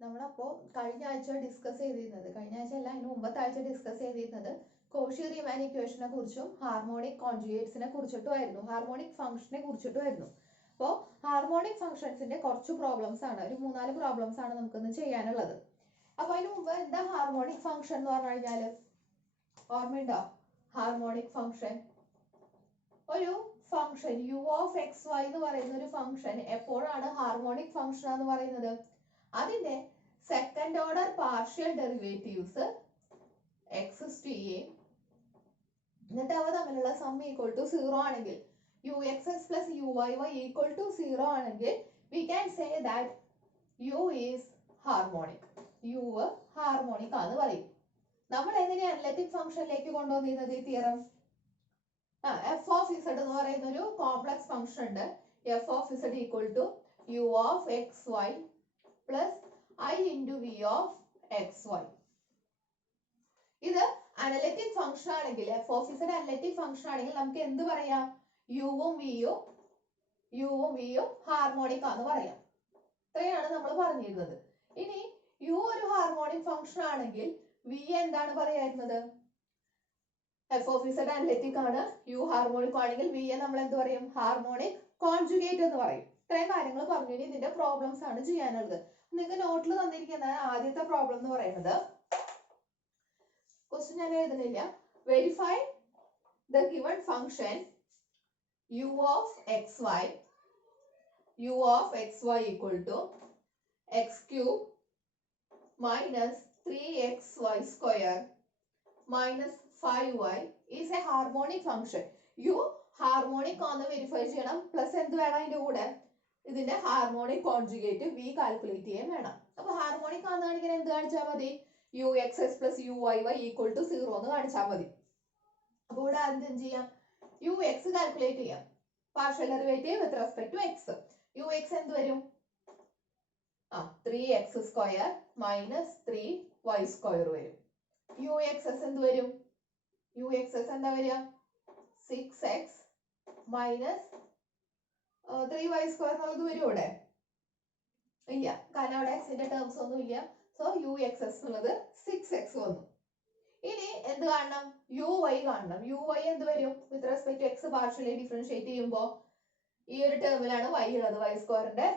നമ്മളപ്പോൾ കഴിഞ്ഞ ആഴ്ച ഡിസ്കസ് ചെയ്തിരുന്നത്, കഴിഞ്ഞ ആഴ്ച അല്ല അതിന് മുമ്പത്തെ ആഴ്ച ഡിസ്കസ് ചെയ്തിരുന്നത് കോഷി റീമാൻ ഇക്വേഷനെ കുറിച്ചും ഹാർമോണിക് കോൺജുഗേറ്റ്സിനെ കുറിച്ചിട്ടുമായിരുന്നു, ഹാർമോണിക് ഫംഗ്ഷനെ കുറിച്ചിട്ടുമായിരുന്നു. അപ്പോൾ ഹാർമോണിക് ഫംഗ്ഷൻസിന്റെ കുറച്ച് പ്രോബ്ലംസ് ആണ്, ഒരു 3-4 പ്രോബ്ലംസ് ആണ് നമുക്കിന്ന് ചെയ്യാനുള്ളത്. അപ്പൊ അതിന് മുമ്പ് എന്താ ഹാർമോണിക് ഫംഗ്ഷൻ എന്ന് പറഞ്ഞു കഴിഞ്ഞാല് ഓർമ്മയുണ്ടോ? ഹാർമോണിക് ഫംഗ്ഷൻ ഒരു function u of x y എന്ന് പറയുന്ന ഒരു ഫംഗ്ഷൻ എപ്പോഴാണ് ഹാർമോണിക് ഫംഗ്ഷൻ എന്ന് പറയുന്നത്? അതിന്റെ second order partial derivatives exist ചെയ്യും, എന്നിട്ട് അവ തമ്മിലുള്ള സം ഈക്വൽ ടു 0 ആണെങ്കിൽ, u x x plus u y y equal to 0 ആണെങ്കിൽ we can say that u is harmonic. U harmonic ആണെന്ന് പറയും. നമ്മൾ എങ്ങനെയാണ് അനലിറ്റിക് ഫംഗ്ഷനിലേക്ക് കൊണ്ടുവന്നിരുന്നത് ഈ തിയറം? എഫ് ഓഫ് ഇസഡ് എന്ന് പറയുന്ന ഒരു കോംപ്ലക്സ് ഫംഗ്ഷൻ ഉണ്ട്. F of z equal to u of x y plus i into v of x y. ഇത് അനലിറ്റിക് ഫംഗ്ഷൻ ആണെങ്കിൽ, f of z analytic function ആണെങ്കിൽ നമുക്ക് എന്ത് പറയാം? യുവും വിയും ഹാർമോണിക് ആണെന്ന് പറയാം. ഇത്രയാണ് നമ്മൾ പറഞ്ഞിരുന്നത്. ഇനി യു ഒരു ഹാർമോണിക് ഫംഗ്ഷൻ ആണെങ്കിൽ വി എന്താണ് പറയായിരുന്നത്? എഫ് ഓഫ് ഇസഡ് അനലിറ്റിക് ആണ്, യു ഹാർമോണിക് ആണെങ്കിൽ വി നമ്മൾ എന്ത് പറയും? ഹാർമോണിക് കോൺജുഗേറ്റ് എന്ന് പറയും. ഇത്രയും കാര്യങ്ങൾ പറഞ്ഞു. ഇനി ഇതിന്റെ പ്രോബ്ലംസ് ആണ് ചെയ്യാനുള്ളത്. നിങ്ങൾക്ക് നോട്ടിൽ തന്നിരിക്കുന്ന ആദ്യത്തെ പ്രോബ്ലം എന്ന് പറയുന്നത്, ക്വസ്റ്റ്യൻ ഞാൻ എഴുതുന്നില്ല, verify the given function u of x y equal to x cube minus 3xy square minus 5y is a harmonic function. U harmonic ആണെന്ന് വെരിഫൈ ചെയ്യണം, പ്ലസ് എന്ത് വേണം അതിന്റെ കൂടെ? ഇതിന്റെ ഹാർമോണിക് കോൺജുഗേറ്റ് വി കാൽക്കുലേറ്റ് ചെയ്യാൻ വേണം. അപ്പൊ ഹാർമോണിക് ആണെന്ന് കാണിക്കാൻ എന്ത് കാണിച്ചാൽ മതി? U x x plus u y y equal to 0 എന്ന് കാണിച്ചാൽ മതി. അപ്പൊ ഇവിടെ ആദ്യം ചെയ്യാം, യു എക്സ് കാൽക്കുലേറ്റ് ചെയ്യാം, partial derivative with respect to x. U x എന്ത് വരും? 3x square minus 3y square വരും. യു എക്സ് എസ് എന്ത് വരും? യു എക്സ് എസ് എന്താ വരിക? 6x മൈനസ് 3y സ്ക്വയർ എന്നുള്ളത് വരും ഇവിടെ? ഇല്ല, കാരണം അവിടെ എക്സിന്റെ ടേംസ് ഒന്നും ഇല്ല. സോ യു എക്സ് എസ് എന്നുള്ളത് 6x വന്നു. ഇനി എന്ത് കാണണം? യു വൈ കാണണം. യു വൈ എന്ത് വരും? With respect to x partially differentiate ചെയ്യുമ്പോൾ ഈ ഒരു ടേമിലാണ് y ഉള്ളത്, y സ്ക്വയറിന്റെ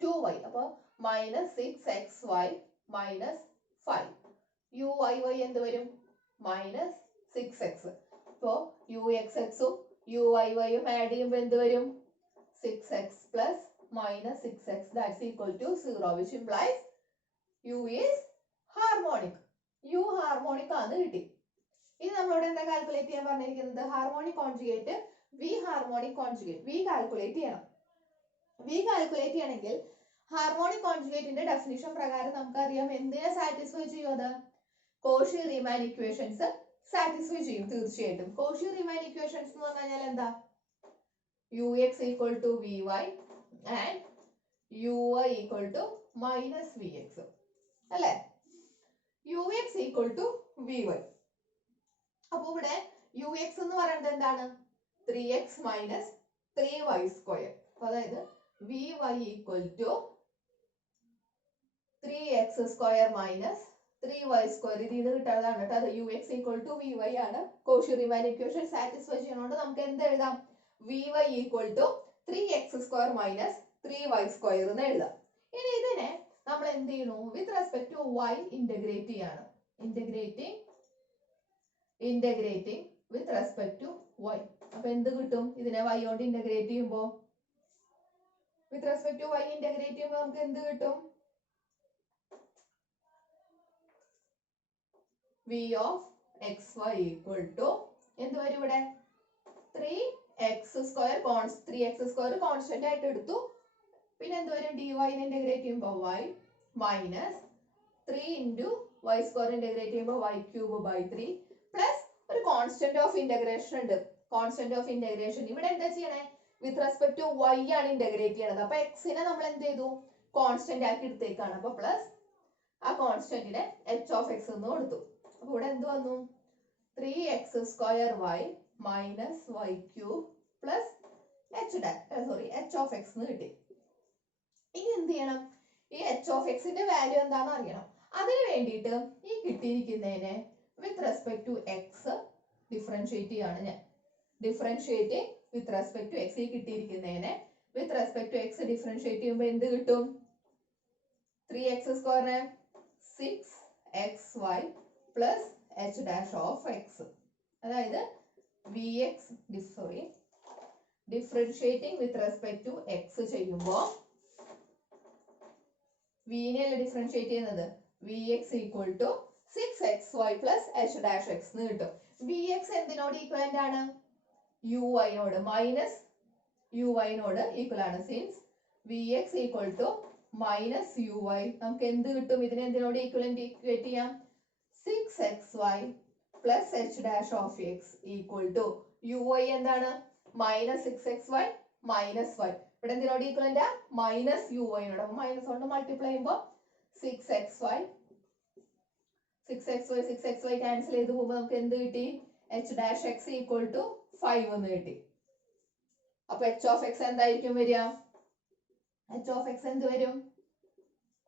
2y. അപ്പൊ minus 6xy minus 5. U y y എന്ത് വരും? Minus 6x. അപ്പോ യു എക്സ് എക്സും യു വൈ വൈയും ആഡ് ചെയ്യുമ്പോൾ എന്ത് വരും? 6x plus minus 6x that's equal to 0, which implies u is harmonic. u harmonic ആണെന്ന് കിട്ടി. ഇനി നമ്മളോട് എന്താ കാൽക്കുലേറ്റ് ചെയ്യാൻ പറഞ്ഞിരിക്കുന്നത്? Harmonic conjugate v harmonic conjugate v calculate ചെയ്യണം. വി കാൽക്കുലേറ്റ് ചെയ്യണമെങ്കിൽ ഹാർമോണിക് കോൺജുഗേറ്റിന്റെ ഡെഫിനിഷൻ പ്രകാരം നമുക്കറിയാം എന്തിനെ സാറ്റിസ്ഫൈ ചെയ്യും? അത് കോഷി റീമാൻ ഇക്വേഷൻസ് സാറ്റിസ്ഫൈ ചെയ്യും തീർച്ചയായിട്ടും. കോഷി റീമാൻ ഇക്വേഷൻസ് എന്ന് പറഞ്ഞു കഴിഞ്ഞാൽ എന്താ? U x equal to v y and u y equal to minus v x അല്ലെ? U x equal to v y. അപ്പൊ ഇവിടെ യു എക്സ് എന്ന് പറയുന്നത് എന്താണ്? 3x minus 3y square. അതായത് v y equal to 3x square minus 3y square. ഇതിൽ നിന്ന് കിട്ടാതാണ് കേട്ടോ. അത് u x equal to v y ആണ്. കോഷി റീമാൻ ഇക്വേഷൻ സാറ്റിസ്ഫൈ ചെയ്യുന്നതുകൊണ്ട് നമുക്ക് എന്ത് എഴുതാം? V y equal to 3x square minus 3y square എന്ന് എഴുതാം. ഇനി ഇതിനെ നമ്മൾ എന്ത് ചെയ്യുന്നു? With respect to y integrate ചെയ്യാണ്. Integrating with respect to y. അപ്പൊ എന്ത് കിട്ടും? ഇതിനെ y കൊണ്ട് ഇന്റഗ്രേറ്റ് ചെയ്യുമ്പോൾ, with respect to y integrate ചെയ്യുമ്പോൾ നമുക്ക് എന്ത് കിട്ടും? v of xy equal to എന്ത് വരും ഇവിടെ? 3x square 3x square constant ആയിട്ട് എടുത്തു. പിന്നെ എന്ത് വരും? dy നെ ഇന്റഗ്രേറ്റ് ചെയ്യുമ്പോൾ y minus 3 into y square integrate ചെയ്യുമ്പോൾ y ക്യൂബ് ബൈ 3 പ്ലസ് ഒരു കോൺസ്റ്റന്റ് ഓഫ് ഇന്റഗ്രേഷൻ ഉണ്ട്. കോൺസ്റ്റന്റ് ഓഫ് ഇന്റഗ്രേഷൻ ഇവിടെ എന്താ ചെയ്യണേ? വിത്ത് റെസ്പെക്ട് ടു y ആണ് ഇന്റഗ്രേറ്റ് ചെയ്യണത്. അപ്പൊ x നെ നമ്മൾ എന്ത് ചെയ്തു? കോൺസ്റ്റന്റ് ആക്കി എടുത്തേക്കാണ്. അപ്പൊ പ്ലസ് ആ കോൺസ്റ്റന്റിനെ h ഓഫ് x എന്ന് കൊടുത്തു. അപ്പൊ ഇവിടെ എന്ത് വന്നു? 3x square y minus y cube plus h of x എന്ന് കിട്ടി. ഇനി എന്ത് ചെയ്യണം? ഈ എച്ച് ഓഫ് എക്സിന്റെ വാല്യൂ എന്താണെന്ന് അറിയണം. അതിന് വേണ്ടിയിട്ട് ഈ കിട്ടിയിരിക്കുന്നതിനെ with respect to x differentiate ചെയ്യാണ് ഞാൻ. Differentiating with respect to x, ഈ കിട്ടിയിരിക്കുന്നതിനെ with respect to x differentiate ചെയ്യുമ്പോൾ എന്ത് കിട്ടും? 3x സ്ക്വയറിന് 6xy plus h dash of x. അതായത് differentiating with respect to x ചെയ്യുമ്പോൾ വിനെ അല്ല ഡിഫറൻഷിയേറ്റ് ചെയ്യുന്നത്, vx equal to 6xy plus h dash x എന്ന് കിട്ടും. vx എന്തിനോട് ഈക്വലന്റ് ആണ്? uy നോട്, മൈനസ് uy നോട് ഈക്വൽ ആണ്. Since vx equal to minus uy, നമുക്ക് എന്ത് കിട്ടും? ഇതിനെ എന്തിനോട് ഈക്വലേറ്റ് ചെയ്യാം? 6xy plus h dash of x equal to uy എന്താണ്? Minus 6xy minus y. ഇവിടെ എന്തിനോട് ഈക്വലന്റ്? മൈനസ് uy നോട്. അപ്പൊ മൈനസ് കൊണ്ട് മൾട്ടിപ്ലൈ ചെയ്യുമ്പോൾ 6xy ക്യാൻസൽ ചെയ്ത് പോകുമ്പോൾ നമുക്ക് എന്ത് കിട്ടി? H dash x equal to 5 എന്ന് കിട്ടി. അപ്പൊ എച്ച് ഓഫ് എക്സ് എന്തായിരിക്കും വരിക? എച്ച് ഓഫ് എക്സ് എന്ത് വരും?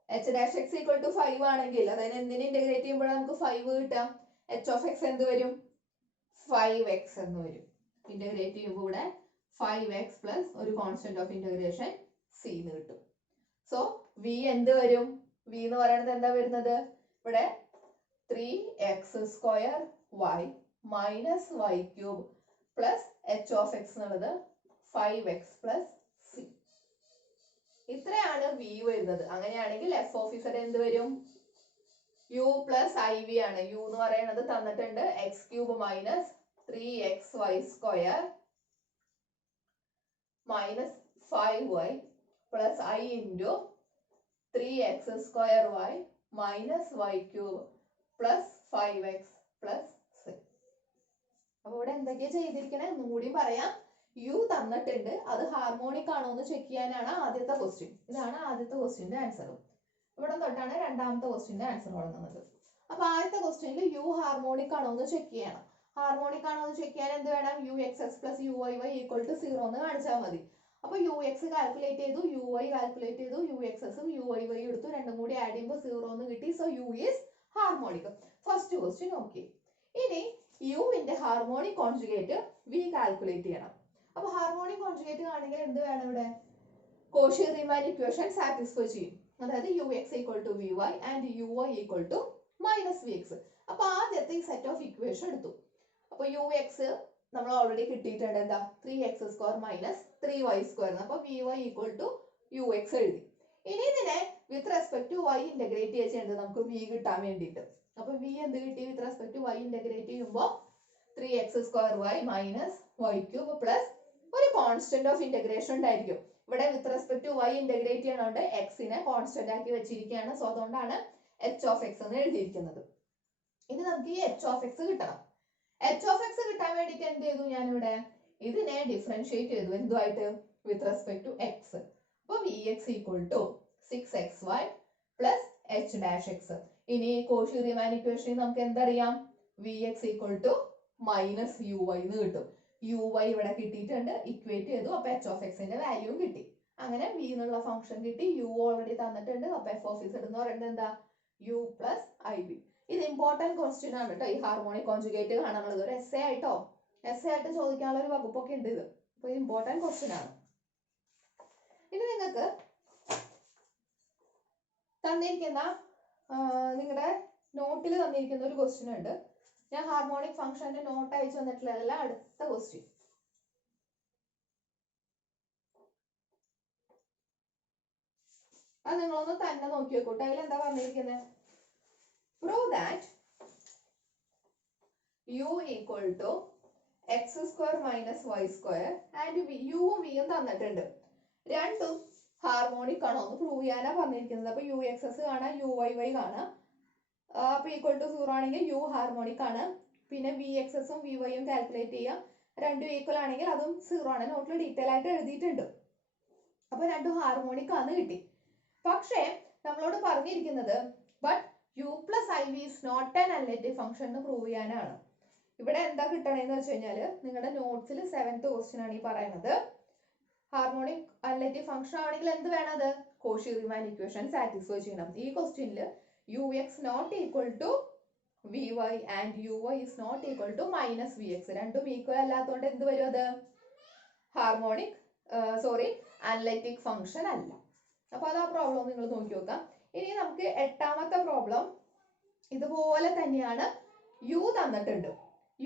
H dash x equal to 5 ആണെങ്കിൽ, അതായത് എന്തിനെ ഇന്റഗ്രേറ്റ് ചെയ്യുമ്പോഴാണ് നമുക്ക് 5 കിട്ടാം? എച്ച് ഓഫ് എക്സ് എന്ത് വരും? 5x എന്ന് വരും. ഇന്റഗ്രേറ്റ് ചെയ്യുമ്പോൾ ഇവിടെ 5x പ്ലസ് ഒരു കോൺസ്റ്റന്റ് ഓഫ് ഇന്റഗ്രേഷൻ c എന്ന് കിട്ടും. സോ v എന്ത് വരും? v എന്ന് പറയുന്നത് എന്താ വരുന്നത്? ഇവിടെ 3x square y minus y cube plus h of x എന്നുള്ളത് 5x പ്ലസ് c. ഇത്രയാണ് v വരുന്നത്. അങ്ങനെയാണെങ്കിൽ എഫ് ഓഫ് ഇസഡ് എന്ത് വരും? u പ്ലസ് ഐ വി ആണ്. u എന്ന് പറയുന്നത് തന്നിട്ടുണ്ട് X cube minus 3xy square minus 5y plus i into 3x square y minus y cube plus 5x plus 6. അപ്പൊ ഇവിടെ എന്തൊക്കെയാ ചെയ്തിരിക്കണേ ഒന്നും കൂടി പറയാം. u തന്നിട്ടുണ്ട്, അത് ഹാർമോണിക് ആണോ എന്ന് ചെക്ക് ചെയ്യാനാണ് ആദ്യത്തെ ക്വസ്റ്റ്യൻ. ഇതാണ് ആദ്യത്തെ ക്വസ്റ്റ്യന്റെ ആൻസർ. ഇവിടെ തൊട്ടാണ് രണ്ടാമത്തെ ക്വസ്റ്റ്യന്റെ ആൻസർ തുടങ്ങുന്നത്. അപ്പൊ ആദ്യത്തെ ക്വസ്റ്റ്യനിൽ u ഹാർമോണിക് ആണോ എന്ന് ചെക്ക് ചെയ്യണം. ഹാർമോണിക് ആണോ എന്ന് ചെക്ക് ചെയ്യാൻ എന്ത് വേണം? ux plus uy equal to 0 എന്ന് കാണിച്ചാൽ മതി. അപ്പൊ ux കാൽക്കുലേറ്റ് ചെയ്തു, uy കാൽക്കുലേറ്റ് ചെയ്തു, uxസും uy എടുത്തു, രണ്ടും കൂടി ആഡ് ചെയ്യുമ്പോൾ 0 എന്ന് കിട്ടി. So u is harmonic. First question okay. ഇനി u ന്റെ ഹാർമോണിക് കോൺജുഗേറ്റ് v കാൽക്കുലേറ്റ് ചെയ്യണം. അപ്പൊ ഹാർമോണിക് കോൺജുഗേറ്റ് ആണെങ്കിൽ എന്ത് വേണം? ഇവിടെ കോഷി റീമാൻ ഇക്വേഷൻ സാറ്റിസ്ഫൈ ചെയ്യും. അതായത് ux equal to vy and uy equal to minus vx. അപ്പൊ ആദ്യത്തെ ഈ സെറ്റ് ഓഫ് ഇക്വേഷൻ എടുത്തു. അപ്പൊ ux നമ്മൾ ഓൾറെഡി കിട്ടിയിട്ടുണ്ട്, എന്താ? 3x square minus 3y square. അപ്പൊ vy ഈക്വൽ ടു ux എഴുതി. ഇനി ഇതിനെ with respect to y integrate ചെയ്യേണ്ടത് നമുക്ക് v കിട്ടാൻ വേണ്ടിയിട്ട്. അപ്പൊ v എന്ത് കിട്ടി? With respect to y integrate ചെയ്യുമ്പോൾ 3x square y minus y cube plus ഒരു കോൺസ്റ്റന്റ് ഓഫ് ഇന്റഗ്രേഷൻ ഉണ്ടായിരിക്കും. ഇവിടെ with respect to y integrate ചെയ്യണോണ്ട് എക്സിനെ കോൺസ്റ്റന്റ് ആക്കി വെച്ചിരിക്കുകയാണ്. സോ അതുകൊണ്ടാണ് എച്ച് ഓഫ് എക്സ് എന്ന് എഴുതിയിരിക്കുന്നത്. ഇനി നമുക്ക് ഈ എച്ച് ഓഫ് എക്സ് കിട്ടണം. എച്ച് ഓഫ് എക്സ് കിട്ടാൻ വേണ്ടിയിട്ട് എന്ത് ചെയ്തു? ഞാനിവിടെ ഇതിനെ ഡിഫറൻഷിയേറ്റ് ചെയ്തു. എന്തുമായിട്ട്? With respect to x. അപ്പൊ vx equal to 6xy plus h dash x. ഇനി കോഷി റീമാൻ ഇക്വേഷനിൽ നമുക്ക് എന്തറിയാം? vx equal to minus uy എന്ന് കിട്ടും. uy ഇവിടെ കിട്ടിയിട്ടുണ്ട്, ഇക്വേറ്റ് ചെയ്തു. അപ്പൊ എച്ച് ഓഫ് എക്സിന്റെ വാല്യൂവും കിട്ടി. അങ്ങനെ v എന്നുള്ള ഫംഗ്ഷൻ കിട്ടി. u ഓൾറെഡി തന്നിട്ടുണ്ട്. അപ്പൊ എഫ് ഓഫ് ഇസഡ് എന്ന് പറയുന്നത് എന്താ? u plus I B. ഇത് ഇമ്പോർട്ടന്റ് ക്വസ്റ്റ്യൻ ആണ് കേട്ടോ. ഈ ഹാർമോണിക് കോൺജുഗേറ്റ് കാണാനുള്ളത് ഒരു എസ് ആയിട്ടോ, എസ് ആയിട്ട് ചോദിക്കാനുള്ള ഒരു വകുപ്പൊക്കെ ഉണ്ട് ഇത്. അപ്പൊ ഇത് ഇമ്പോർട്ടന്റ് ക്വസ്റ്റ്യൻ ആണ്. ഇനി നിങ്ങൾക്ക് തന്നിരിക്കുന്ന നിങ്ങളുടെ നോട്ടിൽ തന്നിരിക്കുന്ന ഒരു ക്വസ്റ്റ്യൻ ഉണ്ട്. ഞാൻ ഹാർമോണിക് ഫംഗ്ഷന്റെ നോട്ട് അയച്ചു തന്നിട്ടുള്ളതല്ല, അടുത്ത ക്വസ്റ്റ്യൻ. അത് നിങ്ങളൊന്ന് തന്നെ നോക്കി വെക്കൂട്ടോ. അതിൽ എന്താ പറഞ്ഞിരിക്കുന്നത്? Prove that u equal to x square minus y square and യുവും വിയും തന്നിട്ടുണ്ട്. രണ്ടും ഹാർമോണിക് ആണോ എന്ന് പ്രൂവ് ചെയ്യാനാ പറഞ്ഞിരിക്കുന്നത്. അപ്പൊ ux കാണാം, uy കാണാം. അപ്പൊ ഈക്വൽ ടു 0 ആണെങ്കിൽ u ഹാർമോണിക് ആണ്. പിന്നെ vxസും vyയും കാൽക്കുലേറ്റ് ചെയ്യാം. രണ്ടും ഈക്വൽ ആണെങ്കിൽ അതും 0 ആണ്. നോട്ടിൽ ഡീറ്റെയിൽ ആയിട്ട് എഴുതിയിട്ടുണ്ട്. അപ്പൊ രണ്ടും ഹാർമോണിക് ആണെന്ന് കിട്ടി. പക്ഷേ നമ്മളോട് പറഞ്ഞിരിക്കുന്നത് but u plus i v is not an analytic function എന്ന് പ്രൂവ് ചെയ്യാനാണ്. ഇവിടെ എന്താ കിട്ടണേന്ന് വെച്ച് കഴിഞ്ഞാൽ നിങ്ങളുടെ നോട്ട്സിൽ 7th ക്വസ്റ്റ്യൻ ആണ് ഈ പറയുന്നത്. ഹാർമോണിക് അനലിറ്റിക് ഫംഗ്ഷൻ ആണെങ്കിൽ എന്ത് വേണം? അത് കോഷി റീമാൻ ഇക്വേഷൻ സാറ്റിസ്ഫൈ ചെയ്യണം. ഈ ക്വസ്റ്റ്യനിൽ ux not equal to vy and uy is not equal to minus vx രണ്ടും ഈക്വൽ അല്ലാത്തതുകൊണ്ട് എന്ത് വരും? അത് ഹാർമോണിക് അനലിറ്റിക് ഫംഗ്ഷൻ അല്ല. അപ്പൊ അത് ആ പ്രോബ്ലം നിങ്ങൾ നോക്കി നോക്കാം. ഇനി നമുക്ക് എട്ടാമത്തെ പ്രോബ്ലം ഇതുപോലെ തന്നെയാണ്. യു തന്നിട്ടുണ്ട്,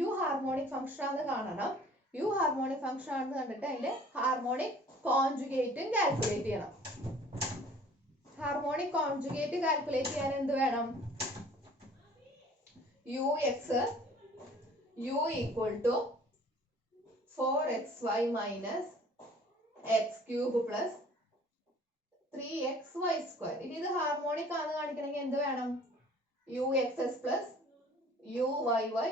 യു ഹാർമോണിക് ഫംഗ്ഷൻ ആണെന്ന് കാണണം. യു ഹാർമോണിക് ഫംഗ്ഷൻ ആണെന്ന് കണ്ടിട്ട് അതിന്റെ ഹാർമോണിക് കോൺജുഗേറ്റും കാൽക്കുലേറ്റ് ചെയ്യണം. ഹാർമോണിക് കോൺജുഗേറ്റ് കാൽക്കുലേറ്റ് ചെയ്യാൻ എന്ത് വേണം? U equal to 4xy minus x cube plus 3xy square. ഇനി ഇത് ഹാർമോണിക് ആണെന്ന് കാണിക്കണമെങ്കിൽ എന്ത് വേണം? ux plus uyy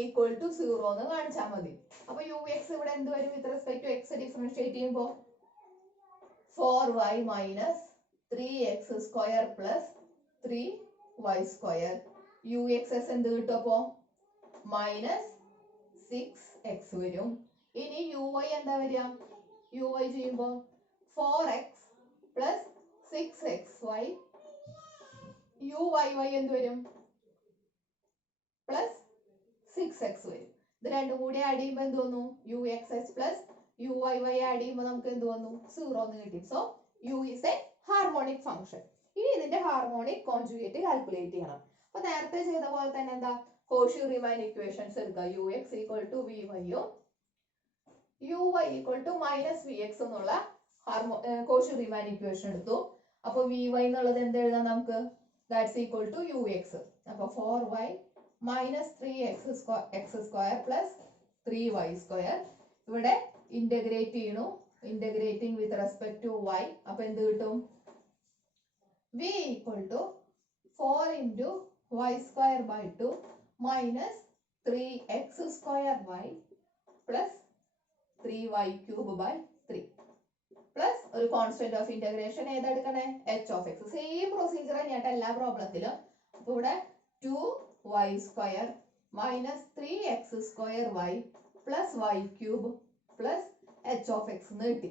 equal to 0 എന്ന് കാണിച്ചാൽ മതി. അപ്പൊ ux ഇവിടെ എന്ത് വരും? With respect to x differentiate ചെയ്യുമ്പോൾ 4y minus 3x square plus 3y square. ux എന്ത് കിട്ടും? അപ്പോ മൈനസ് 6x വരും. ഇനി uy എന്താ വരിക? uy ചെയ്യുമ്പോൾ 4x പ്ലസ് 6xy uyy എന്ത് വരും? പ്ലസ് 6x വരും. ഇത് രണ്ടും കൂടി ആഡ് ചെയ്യുമ്പോൾ എന്ത് വന്നു? uxh പ്ലസ് uyy ആഡ് ചെയ്യുമ്പോൾ നമുക്ക് എന്ത് വന്നു? 0 എന്ന് കിട്ടി. So u is a harmonic function. ഇനി ഇതിന്റെ ഹാർമോണിക് കോൺജുഗേറ്റ് കാൽക്കുലേറ്റ് ചെയ്യണം. അപ്പൊ നേരത്തെ ചെയ്ത പോലെ തന്നെ എന്താ? കോഷി റീമാൻ ഇക്വേഷൻസ് എടുക്കുക. ux ഈക്വൽ ടു vy യും uy equal to minus vx എന്നുള്ള കോഷി റീമാൻ ഇക്വേഷൻ എടുത്തു. അപ്പൊ vy എന്നുള്ളത് എന്ത് എഴുതാം നമുക്ക്? That's equal to ux. അപ്പൊ 4y minus 3x square plus 3y square. ഇവിടെ ഇന്റഗ്രേറ്റ് ചെയ്യണു. Integrating with respect to y. അപ്പൊ എന്ത് കിട്ടും? v equal to 4 into y square by 2 minus 3x square y plus 3y cube by 3 plus ഒരു constant of integration ഏതെടുക്കണേ? h of x. Same procedure തന്നെയായിട്ട് എല്ലാ പ്രോബ്ലത്തിലും. അപ്പൊ ഇവിടെ 2y square minus 3x square y plus y cube plus h of x എന്ന് കിട്ടി.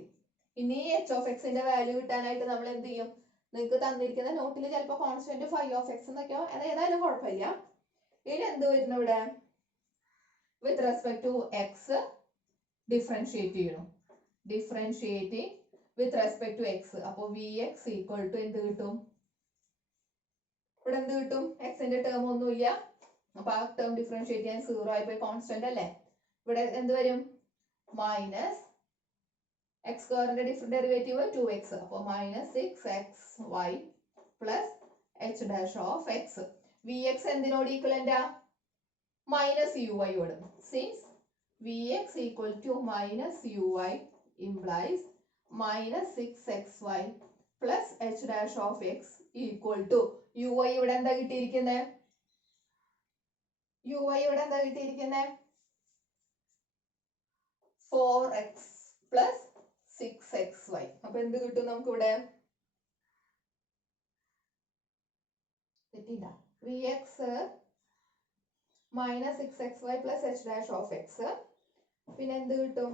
ഇനി h of x ന്റെ വാല്യൂ കിട്ടാനായിട്ട് നമ്മൾ എന്ത് ചെയ്യും? നിങ്ങൾക്ക് തന്നിരിക്കുന്ന നോട്ടിൽ ചിലപ്പോൾ കോൺസ്റ്റന്റ് 5 of x എന്നൊക്കെയോ ഏതായാലും കുഴപ്പമില്ല. ഇനി എന്ത് വരുന്നു? ഇവിടെ with respect to x differentiate ചെയ്യണം. Differentiating with respect to x. അപ്പോൾ vx ഈക്വൽ ടു എന്ത് കിട്ടും? ഇവിടെ എന്ത് കിട്ടും? എക്സിന്റെ ടേം ഒന്നുമില്ല. അപ്പൊ ആ ടേം ഡിഫറൻഷിയേറ്റ് ചെയ്യാൻ 0 ആയിപ്പോയി, കോൺസ്റ്റന്റ് അല്ലേ. ഇവിടെ എന്ത് വരും? മൈനസ് എക്സ് സ്ക്വയറിന്റെ ഡെറിവേറ്റീവ് 2x. അപ്പോൾ minus 6xy plus h dash of x. vx എന്തിനോട് ഈക്വലന്റാ? മൈനസ് യുഐയോട്. Since vx equal to minus ui implies minus 6xy plus h dash of x equal to ui ഇവിടെ എന്താ കിട്ടിയിരിക്കുന്നത്? ui ഇവിടെ എന്താ കിട്ടിയിരിക്കുന്നത്? 4x plus 6xy. അപ്പൊ എന്ത് കിട്ടും നമുക്ക് ഇവിടെ? vx minus 6xy plus h dash of X. പിന്നെ എന്ത് കിട്ടും?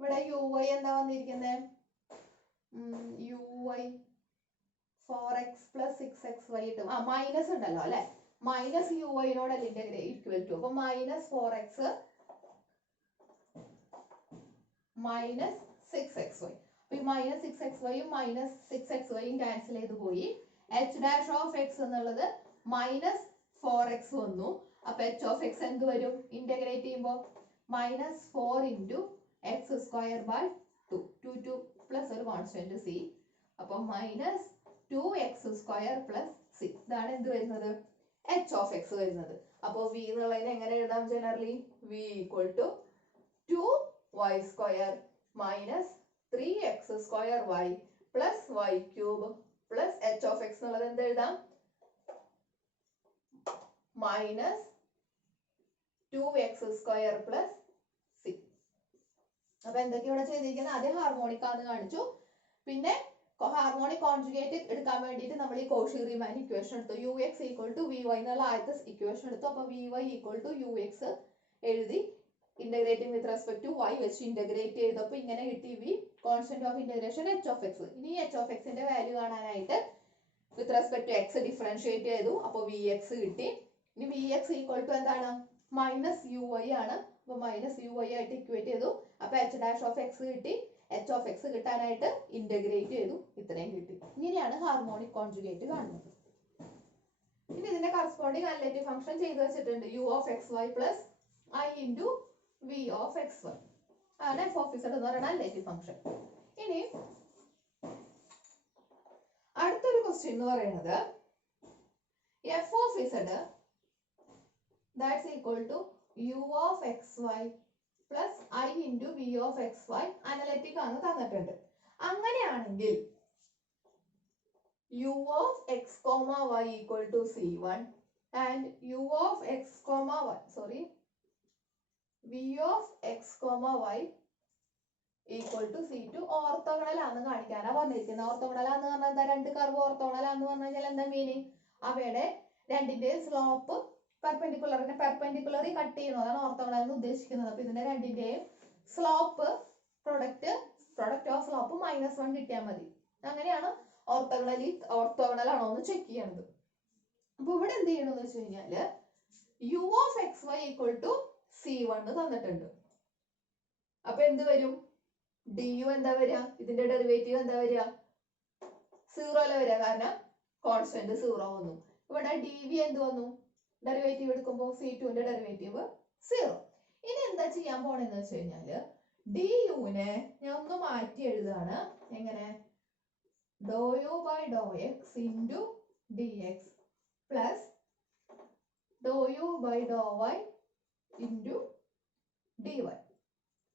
ഇവിടെ ui എന്താ വന്നിരിക്കുന്നത്? ui 4x പ്ലസ് 6xy കിട്ടും. മൈനസ് ഉണ്ടല്ലോ അല്ലെ. മൈനസ് യുഐനോടല്ല ഇന്റഗ്രേറ്റ് ഈക്വൽ ടു. അപ്പൊ മൈനസ് 4x മൈനസ് 6xy. അപ്പൊ ഈ മൈനസ് 6xyയും മൈനസ് 6xyയും ക്യാൻസൽ ചെയ്ത് പോയി. എച്ച് ഡാഷ് ഓഫ് എക്സ് എന്നുള്ളത് മൈനസ് 4x വന്നു. അപ്പൊ എച്ച് ഓഫ് എക്സ് എന്ത് വരും? ഇന്റഗ്രേറ്റ് ചെയ്യുമ്പോൾ minus 4 into x square by 2 plus ഒരു കോൺസ്റ്റന്റ് സി. അപ്പൊ minus 2x square plus c. ഇതാണ് എന്ത് വരുന്നത്? എച്ച് ഓഫ് എക്സ് വരുന്നത്. അപ്പോൾ വി എന്നുള്ളതിനെ എങ്ങനെ എഴുതാം? Generally v equal to 2y square minus 3x square y plus y cube plus h of x എന്നുള്ളത് എന്ത് എഴുതാം? Minus 2x square plus c. അപ്പൊ എന്തൊക്കെയാ ഇവിടെ ചെയ്തിരിക്കുന്നത്? ആദ്യം ഹാർമോണിക് ആണെന്ന് കാണിച്ചു. പിന്നെ ഹാർമോണിക് കോൺജുഗേറ്റ് എടുക്കാൻ വേണ്ടിയിട്ട് നമ്മൾ ഈ കോഷി റീമാൻ ഇക്വേഷൻ എടുത്തു. ux ഈക്വൽ ടു vy എന്നുള്ള ആദ്യത്തെ ഇക്വേഷൻ എടുത്തു. അപ്പൊ vy ഈക്വൽ ടു ux എഴുതി. Integrating with respect to y വെച്ച് ഇന്റഗ്രേറ്റ് ചെയ്തപ്പോൾ ഇങ്ങനെ കിട്ടി v constant of integration h of x. ഇനി എച്ച് ഓഫ് എക്സിന്റെ വാല്യൂ കാണാനായിട്ട് with respect to x differentiate ചെയ്തു. അപ്പോൾ വി എക്സ് കിട്ടി. ഇനി വി എക്സ് ഈക്വൽ ടു എന്താണ്? മൈനസ് യു വൈ ആണ്. അപ്പോൾ മൈനസ് യു വൈ ആയിട്ട് ഇക്വേറ്റ് ചെയ്തു. അപ്പോൾ എച്ച് ഡാഷ് ഓഫ് എക്സ് കിട്ടി. എച്ച് ഓഫ് എക്സ് കിട്ടാനായിട്ട് ഇന്റഗ്രേറ്റ് ചെയ്തു. ഇത്രയും കിട്ടി. ഇങ്ങനെയാണ് ഹാർമോണിക് കോൺജുഗേറ്റ് കാണുന്നത്. ഇനി ഇതിന്റെ കറസ്പോണ്ടിങ് അനലിറ്റിക് ഫംഗ്ഷൻ ചെയ്തു വെച്ചിട്ടുണ്ട്. U of x y plus i into v of x y ആണ് എഫ് ഓഫ് ഇസഡ് എന്ന് പറയുന്ന അനലിറ്റിക് ഫംഗ്ഷൻ. ഇനി അടുത്തൊരു ക്വസ്റ്റ്യൻ എന്ന് പറയുന്നത് f of z that's equal to u of x y plus i into v of x y analytic ആണ് തന്നിട്ടുണ്ട്. അങ്ങനെയാണെങ്കിൽ u of x comma y equal to c1 and u of x comma y v of x comma y equal to c2 orthogonal ആണെന്ന് കാണിക്കാനാണ് പറഞ്ഞിരിക്കുന്നത്. Orthogonal ആണെന്ന് പറഞ്ഞാൽ എന്താ? രണ്ട് കർവ് ഓർത്തോഗണൽ ആണെന്ന് പറഞ്ഞു കഴിഞ്ഞാൽ എന്താ മീനിങ്? അവയുടെ രണ്ടിന്റെ സ്ലോപ്പ് പെർപെൻഡിക്കുലറി കട്ട് ചെയ്യുന്നു. അതാണ് ഓർത്തോഗണൽ എന്ന് ഉദ്ദേശിക്കുന്നത്. അപ്പൊ ഇതിന്റെ രണ്ടിന്റെയും സ്ലോപ്പ് പ്രൊഡക്റ്റ് ഓഫ് സ്ലോപ്പ് -1 കിട്ടിയാൽ മതി. അങ്ങനെയാണ് ഓർത്തോഗണൽ ആണോ എന്ന് ചെക്ക് ചെയ്യണത്. അപ്പൊ ഇവിടെ എന്ത് ചെയ്യണമെന്ന് വെച്ച് കഴിഞ്ഞാല് u of x y equal to c1 തന്നിട്ടുണ്ട്. അപ്പൊ എന്ത് വരും? ഡി യു എന്താ വരിക? ഇതിന്റെ ഡെറിവേറ്റീവ് എന്താ വരിക? 0 വരിക. കാരണം കോൺസ്റ്റന്റ് 0 വന്നു. ഇവിടെ ഡി വി എന്ത് വന്നു? ഡെറിവേറ്റീവ് എടുക്കുമ്പോൾ c2ന്റെ ഡെറിവേറ്റീവ് 0. ഇനി എന്താ ചെയ്യാൻ പോണെന്ന് വെച്ച് കഴിഞ്ഞാല് ഡി യുവിനെ ഞാൻ ഒന്ന് മാറ്റി എഴുതാണ്. എങ്ങനെ? Do u by do x into d x plus do u by do y into d y.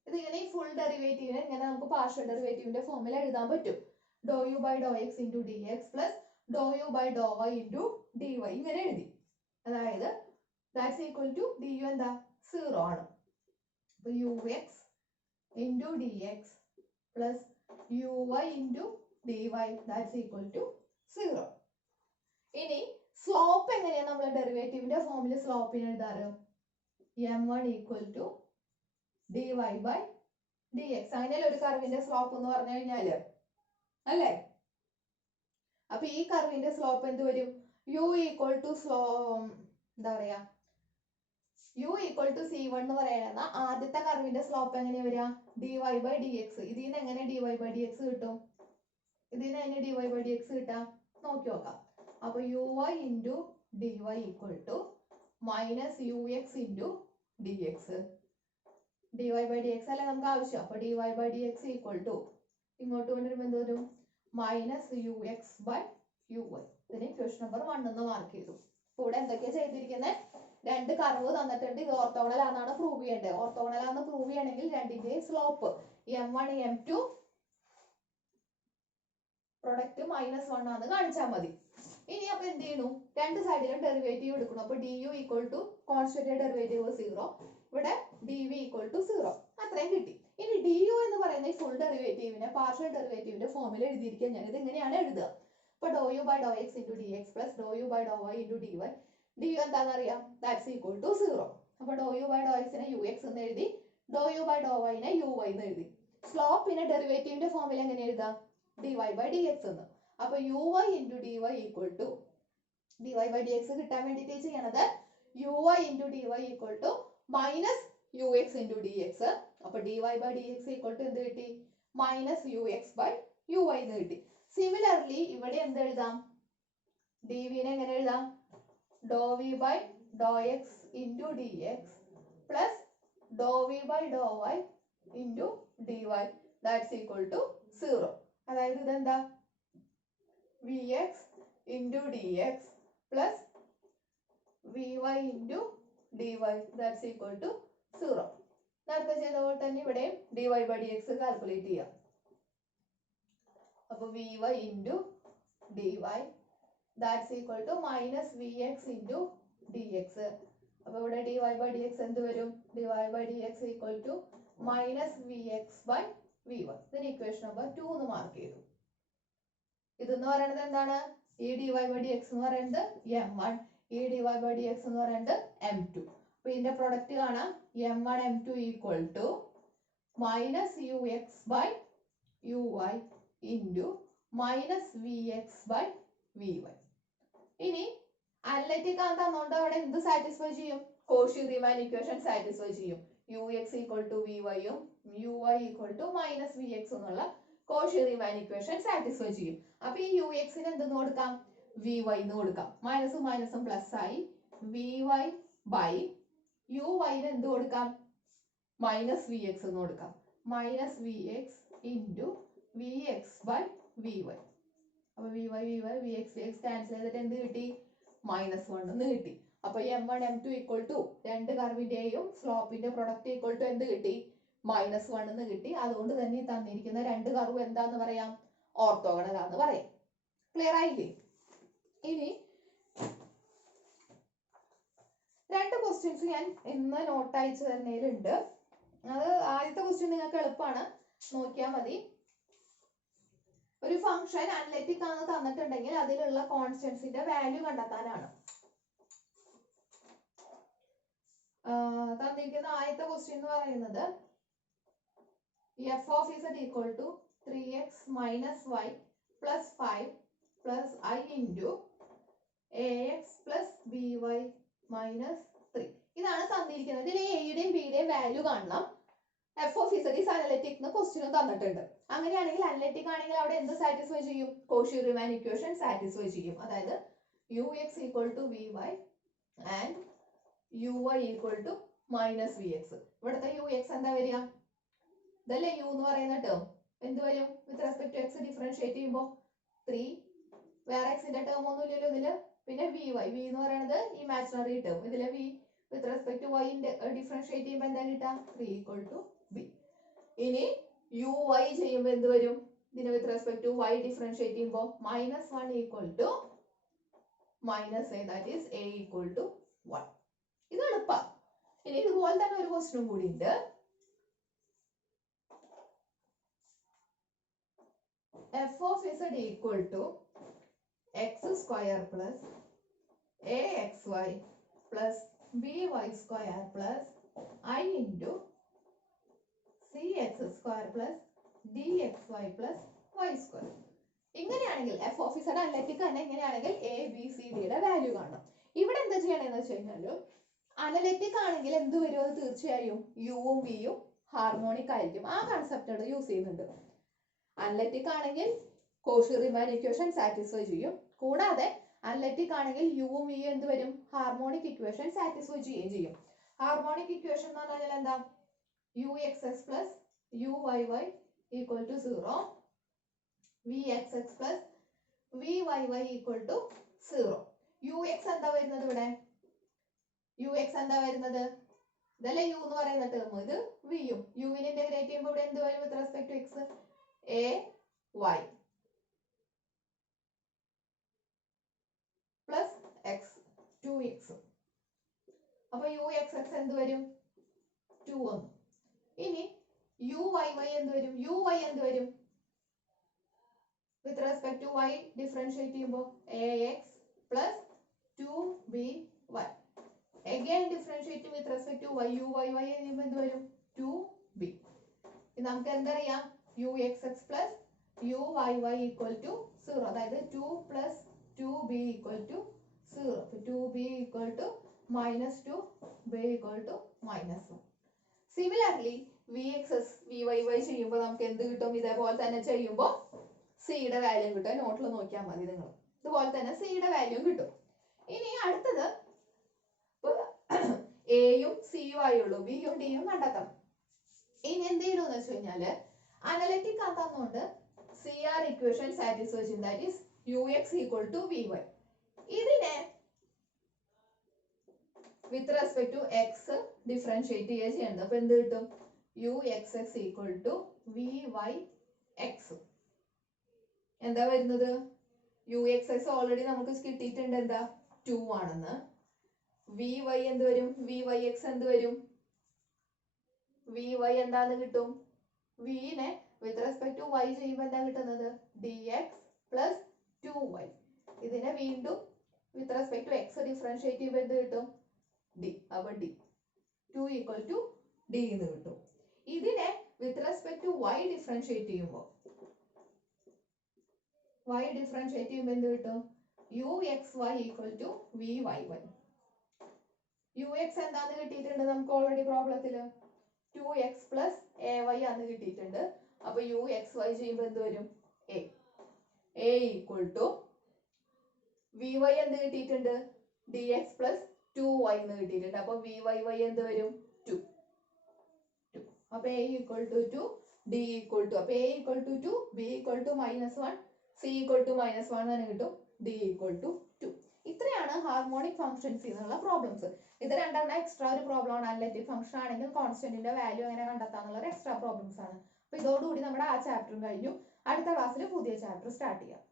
ഇതിങ്ങനെ ഈ ഫുൾ ഡെറിവേറ്റീവിനെ ഇങ്ങനെ നമുക്ക് പാർഷ്യൽ ഡെറിവേറ്റീവിന്റെ ഫോമിൽ എഴുതാൻ പറ്റും. Do u by do x into d x plus do u by do y into d y ഇങ്ങനെ എഴുതി. അതായത് that's equal to d u എന്താ? 0 ആണ്. അപ്പൊ u x into d x plus u y into dy that's equal to 0. ഇനി slope എങ്ങനെയാണ് നമ്മൾ ഡെറിവേറ്റീവിന്റെ ഫോമിൽ സ്ലോപ്പിന് എഴുതാറ്? m1 equal to dy by dx. അങ്ങനെ ഒരു കർവിന്റെ സ്ലോപ്പ് എന്ന് പറഞ്ഞു കഴിഞ്ഞാല് അല്ലേ? അപ്പൊ ഈ കർവിന്റെ സ്ലോപ്പ് എന്ത് വരും? u ഈക്വൽ ടു എന്താ പറയാ u ഈക്വൽ ടു c1 എന്ന് പറയുന്ന ആദ്യത്തെ കർവിന്റെ സ്ലോപ്പ് എങ്ങനെയാ വരിക? dy by dx. ഇതിൽ നിന്ന് എങ്ങനെ dy ബൈ dx കിട്ടും? ഇതിന് അതിന് dy ബൈ dx കിട്ടാം. നോക്കി നോക്കാം. അപ്പൊ u y into d y equal to minus u x into d x. D y by d x അല്ലേ നമുക്ക് ആവശ്യം. അപ്പൊ d y by d x equal to ഇങ്ങോട്ട് കൊണ്ടുവരുമ്പോൾ എന്ത് വരും? Minus u x by u y. ഇതിന് equation number 1 എന്ന് മാർക്ക് ചെയ്തു. അപ്പൊ ഇവിടെ എന്തൊക്കെയാ ചെയ്തിരിക്കുന്നത്? രണ്ട് കർവ് തന്നിട്ടുണ്ട്. ഇത് ഓർത്തോഗണൽ ആണെന്നാണ് പ്രൂവ് ചെയ്യേണ്ടത്. ഓർത്തോഗണൽ ആണെന്ന് പ്രൂവ് ചെയ്യണമെങ്കിൽ രണ്ടിന്റെയും സ്ലോപ്പ് m1 m2 പ്രൊഡക്റ്റ് -1 ആണെന്ന് കാണിച്ചാൽ മതി. ഇനി അപ്പൊ എന്ത് ചെയ്യുന്നു? രണ്ട് സൈഡിലും ഡെറിവേറ്റീവ് എടുക്കണം. അപ്പൊ d u equal to constant derivative 0. ഇവിടെ ഡി വി ഈക്വൽ ടു 0. അത്രയും കിട്ടി. ഇനി ഡി യു എന്ന് പറയുന്ന ഈ ഫുൾ ഡെറിവേറ്റീവിനെ പാർഷ്യൽ ഡെറിവേറ്റീവിന്റെ ഫോമിൽ എഴുതിയിരിക്കാൻ ഞാൻ ഇത് എങ്ങനെയാണ് എഴുതുക? അപ്പൊ do u by do x into d x plus do u by do y into d y. D u എന്താണെന്ന് അറിയാം? That's equal to 0. അപ്പൊ ഡോ യു ബൈ ഡോ എക്സിനെ യു എക്സ് എന്ന് എഴുതി. ഡോ യു ബൈ ഡോ വൈനെ u y എന്ന് എഴുതി. സ്ലോപ്പിനെ ഡെറിവേറ്റീവിന്റെ ഫോമിൽ എങ്ങനെ എഴുതാം? dy ബൈ ഡി എക്സ് എന്ന്. അപ്പൊ u y into d y equal to dy by d x കിട്ടാൻ വേണ്ടിയിട്ട് ചെയ്യണത് u y into d y equal to minus u x into d x. അപ്പൊ dy by d x equal to എന്ത് കിട്ടി? Minus u x by u y എന്ന് കിട്ടി. Similarly ഇവിടെ എന്ത് എഴുതാം? ഡി വിനെ എങ്ങനെ എഴുതാം? Do v by do x into d x plus do v by do y into d y that's equal to 0. അതായത് ഇതെന്താ? V x into d x plus v y into d y that's equal to 0. നേരത്തെ ചെയ്ത പോലെ തന്നെ ഇവിടെയും d y by d x calculate ചെയ്യാം. അപ്പൊ v y into d y that's equal to minus v x into d x. അപ്പൊ ഇവിടെ d y by d x എന്ത് വരും? D y by d x equal to minus v x by v y. ഇതിന് equation number 2 എന്ന് mark ചെയ്തു. ഇതെന്ന് പറയുന്നത് എന്താണ്? ഈ d y by d x എന്ന് പറയുന്നത് m1, ഈ d y by d x എന്ന് പറയുന്നത് m2. അപ്പൊ ഇതിന്റെ പ്രൊഡക്റ്റ് കാണാം m1 m2 equal to minus u x by u y into minus v x by v Y. ഇനി അനലറ്റിക് ആണെന്ന് തന്നോണ്ട് അവിടെ എന്ത് സാറ്റിസ്ഫൈ ചെയ്യും? കോഷി റീമാൻ ഇക്വേഷൻ സാറ്റിസ്ഫൈ ചെയ്യും. U x equal to v വൈയും u y equal to minus v x എന്നുള്ള Cauchy Riemann equation satisfy ചെയ്യും. അപ്പൊ ഈ യു എക്സിന് എന്തെന്ന് കൊടുക്കാം? വി വൈ എന്ന് കൊടുക്കാം. മൈനസും മൈനസും പ്ലസ് ആയി വി വൈ ബൈ യു വൈന് എന്ത് കൊടുക്കാം? മൈനസ് വി എക്സ് എന്ന് കൊടുക്കാം. Minus v x into v x by v y. അപ്പൊ v y v x cancel ചെയ്തിട്ട് എന്ത് കിട്ടി? -1 എന്ന് കിട്ടി. അപ്പൊ m1 m2 ഈക്വൽ ടു രണ്ട് കർവിന്റെയും സ്ലോപ്പിന്റെ പ്രൊഡക്റ്റ് ഈക്വൽ ടു എന്ത് കിട്ടി? -1 എന്ന് കിട്ടി. അതുകൊണ്ട് തന്നെ തന്നിരിക്കുന്ന രണ്ട് കർവ് എന്താന്ന് പറയാം? ഓർത്തോഗണൽ ആണെന്ന് പറയാം. ക്ലിയർ ആയില്ലേ? ഇനി രണ്ട് ക്വസ്റ്റ്യൻസ് ഞാൻ ഇന്ന് നോട്ട് അയച്ചു തരുന്നതിലുണ്ട്. അത് ആദ്യത്തെ ക്വസ്റ്റ്യൻ നിങ്ങൾക്ക് എളുപ്പമാണ്, നോക്കിയാൽ മതി. ഒരു ഫംഗ്ഷൻ അനലറ്റിക് ആണെന്ന് തന്നിട്ടുണ്ടെങ്കിൽ അതിലുള്ള കോൺസ്റ്റന്റ്സിന്റെ വാല്യൂ കണ്ടെത്താനാണ്. തന്നിരിക്കുന്ന ആദ്യത്തെ ക്വസ്റ്റ്യൻ എന്ന് പറയുന്നത് f of z equal to 3x minus y plus 5 plus i into ax plus b y minus 3. ഇതാണ് തന്നിരിക്കുന്നത്. ഇതിൽ എയുടെയും ബിയുടെയും വാല്യൂ കാണണം. F of z is analytic എന്ന് ക്വസ്റ്റ്യനും തന്നിട്ടുണ്ട്. അങ്ങനെയാണെങ്കിൽ അനലറ്റിക് ആണെങ്കിൽ അവിടെ എന്ത് സാറ്റിസ്ഫൈ ചെയ്യും? കോഷി റീമാൻ ഇക്വേഷൻ സാറ്റിസ്ഫൈ ചെയ്യും. അതായത് u x equal to v y and u y equal to minus v x. ഇവിടുത്തെ യു എക്സ് എന്താ വരിക? ഇതല്ലേ യു എന്ന് പറയുന്ന ടേം. എന്ത് വരും? With respect to x differentiate ചെയ്യുമ്പോൾ 3, വേറെ എക്സിന്റെ ടേം ഒന്നും ഇല്ലല്ലോ ഇതില്. പിന്നെ വി വൈ, വി എന്ന് പറയുന്നത് ഇമാജിനറി ടേം. ഇതിലെ v with respect to y differentiate ചെയ്യുമ്പോൾ എന്താ കിട്ടുക? 3 ഈക്വൽ ടു ബി. ഇനി യു വൈ ചെയ്യുമ്പോൾ എന്ത് വരും? ഇതിന് with respect to y differentiate ചെയ്യുമ്പോൾ -1 equal to minus a, that is a equal to 1. ഇത് എളുപ്പം. ഇനി ഇതുപോലെ തന്നെ ഒരു ക്വസ്റ്റ്യൻ കൂടി ഉണ്ട്. F of z equal to x square plus a x y plus b y square plus i into c x square plus d x y plus y square. ഇങ്ങനെയാണെങ്കിൽ f of z analytic തന്നെ ഇങ്ങനെയാണെങ്കിൽ a b c ഡിയുടെ value കാണണം. ഇവിടെ എന്താ ചെയ്യണമെന്ന് വെച്ച് കഴിഞ്ഞാൽ അനലറ്റിക് ആണെങ്കിൽ എന്ത് വരും? അത് തീർച്ചയായും യുവും വിയും ഹാർമോണിക് ആയിരിക്കും. ആ കൺസെപ്റ്റ് ഇവിടെ യൂസ് ചെയ്യുന്നുണ്ട്. അനലറ്റിക് ആണെങ്കിൽ കോഷി റീമാൻ ഇക്വേഷൻ സാറ്റിസ്ഫൈ ചെയ്യും. കൂടാതെ അനലറ്റിക് ആണെങ്കിൽ യുവും വിയും എന്ത് വരും? ഹാർമോണിക് ഇക്വേഷൻ സാറ്റിസ്ഫൈ ചെയ്യുകയും ചെയ്യും. ഹാർമോണിക് ഇക്വേഷൻ എന്ന് പറഞ്ഞാൽ എന്താ? U x x plus u y y equal to 0, v x x plus v y y equal to 0. U x എന്താ വരുന്നത് ഇവിടെ? യു എക്സ് എന്താ വരുന്നത്? ഇതല്ലേ യു എന്ന് പറയുന്ന ടേം. ഇത് വിയും യുവിനെ ഇന്റഗ്രേറ്റ് ചെയ്യുമ്പോൾ ഇവിടെ എന്ത് വരും? With respect to x a y plus x 2x. അപ്പൊ യു എക്സ് എക്സ് എന്ത് വരും? 2 വന്നു. ഇനി യു വൈ വൈ എന്ത് വരും? യു വൈ എന്ത് വരും? With respect to y differentiate ചെയ്യുമ്പോൾ ax plus 2by. Again differentiate with respect to y, u, y, y ചെയ്യുമ്പോൾ എന്ത് വരും? 2b. നമുക്ക് എന്തറിയാം? ux(x) plus uy(y) equal to 0. അതായത് 2 plus 2b equal to 0. 2b equal to -2, b equal to -1. Similarly, vxs, vyy ചെയ്യുമ്പോൾ നമുക്ക് എന്ത് കിട്ടും? ഇതേപോലെ തന്നെ ചെയ്യുമ്പോൾ സിയുടെ വാല്യൂ കിട്ടും. നോട്ടിൽ നോക്കിയാൽ മതി നിങ്ങൾ. ഇതുപോലെ തന്നെ സിയുടെ വാല്യൂ കിട്ടും. ഇനി അടുത്തത് എയും സിയും ആയുള്ളൂ, ബിയും ഡിയും കണ്ടെത്തണം. ഇനി എന്ത് ചെയ്യണമെന്ന് വെച്ച് കഴിഞ്ഞാല് അനലറ്റിക് ആക്കാന്നുകൊണ്ട് CR ഇക്വേഷൻ സാറ്റിസ്ഫൈ ചെയ്യും. That is ux equal to vy. ഇതിനെ with respect to x differentiate ചെയ്യുക ചെയ്യുന്നത്. അപ്പൊ എന്ത് കിട്ടും? uxx equal to vyx. എന്താ വരുന്നത്? uxx ഓൾറെഡി നമുക്ക് കിട്ടിയിട്ടുണ്ട്, എന്താ? 2 ആണെന്ന്. vy എന്ത് വരും? vyx എന്ത് വരും? vy എന്താന്ന് കിട്ടും? vനെ വിത്ത് റെസ്പെക്ട് ടു y ചെയ്യുമ്പോൾ എന്താ കിട്ടുന്നത്? dx plus 2y. ഇതിനെ വീണ്ടും with respect to x differentiate ചെയ്യുമ്പോൾ എന്ത് കിട്ടും? d. അപ്പൊ d. 2 ഈക്വൽ ടു ഡി എന്ന് കിട്ടും. ഇതിനെ with respect to y differentiate ചെയ്യുമ്പോൾ എന്ത് കിട്ടും? uxy equal to vyy. ux എന്താന്ന് കിട്ടിയിട്ടുണ്ട് നമുക്ക് ഓൾറെഡി പ്രോബ്ലത്തില് 2x പ്ലസ് ay ആന്ന് കിട്ടിയിട്ടുണ്ട്. അപ്പൊ uxy ചെയ്യുമ്പോൾ എന്ത് വരും? a ഈക്വൽ ടു vy എന്ത് കിട്ടിയിട്ടുണ്ട്? dx പ്ലസ് 2y എന്ന് കിട്ടിയിട്ടുണ്ട്. അപ്പൊ vyy എന്ത് വരും? 2. അപ്പൊ a equal to 2, d equal to, അപ്പൊ a equal to 2, b equal to -1, c equal to -1 തന്നെ കിട്ടും, d ഈക്വൽ ടു 2. ഇത്രയാണ് ഹാർമോണിക് ഫംഗ്ഷൻസ് എന്നുള്ള പ്രോബ്ലംസ്. ഇത് രണ്ടെണ്ണം എക്സ്ട്രാ ഒരു പ്രോബ്ലം ആണ്. അനലിറ്റിക് ഫംഗ്ഷൻ ആണെങ്കിൽ കോൺസ്റ്റന്റിന്റെ വാല്യൂ എങ്ങനെ കണ്ടെത്താന്നുള്ള ഒരു എക്സ്ട്രാ പ്രോബ്ലംസ് ആണ്. അപ്പൊ ഇതോടുകൂടി നമ്മുടെ ആ ചാപ്റ്ററും കഴിഞ്ഞു. അടുത്ത ക്ലാസ്സിൽ പുതിയ ചാപ്റ്റർ സ്റ്റാർട്ട് ചെയ്യാം.